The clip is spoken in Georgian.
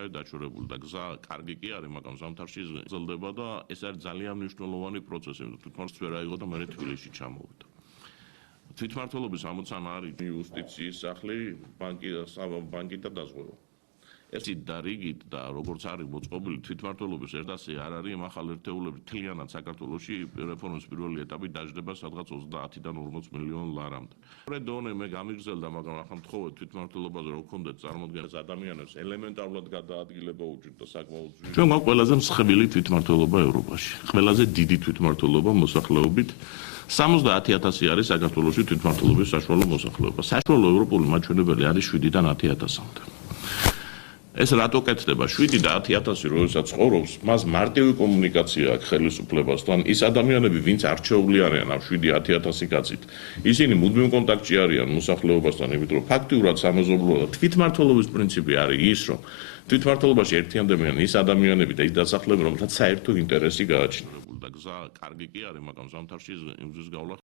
არის დაჩორებული და გზა კარგი კი არის, მაგრამ ზამთარში ძლდება და ეს არის ძალიან მნიშვნელოვანი პროცესი, თვითონ ვერ აიღო და მე თბილისში ჩამოვიდა. თვითმმართველობის ამოცანა არის იუსტიციის სახლი, ბანკი და დაზღვევა. ეს და რიგით და როგორც არის მოწყობილი თვითმმართველობის ერთასი არ არის ამ ახალ ერთეულებში მთლიანად საქართველოში რეფორმის პირველი ეტაპი დაждდება სადღაც 30-დან 40 მილიონ ლარამდე. დონე მე გამიგრძელდა, მაგრამ ახლა მთხოვეთ თვითმმართველობაზე რომ გქონდეთ წარმოდგენას ადამიანებს ელემენტარულად გადაადგილება უჭირთ და საკმაოდ ძვირი. ჩვენ გვაქვს ყველაზე მსხვილი თვითმმართველობა ევროპაში. ყველაზე დიდი თვითმმართველობა მოსახლეობით 70,000 არის საქართველოში თვითმმართველობის საშუალო მოსახლეობა. საშუალო ევროპული მაჩვენებელი არის 7-დან 10,000-მდე. ეს რატო კეთდება 7 და 10,000 როდესაც ცხოვრობს, მას მარტივი კომუნიკაცია აქვს ხელისუფლებასთან. ის ადამიანები, ვინც არჩეული არიან ამ 7-10,000 კაცით, ისინი მუდმივ კონტაქტში არიან მოსახლეობასთან, იმიტომ რომ ფაქტიურად სამეზობლო და თვითმმართველობის პრინციპი არის ის, რომ თვითმმართველობაში ერთიანდებიან ის ადამიანები და ის დასახლება, რომელთაც საერთო ინტერესი გააჩნია. და გზა კარგი კი არის, მაგრამ ზამთარში იმზის გავლა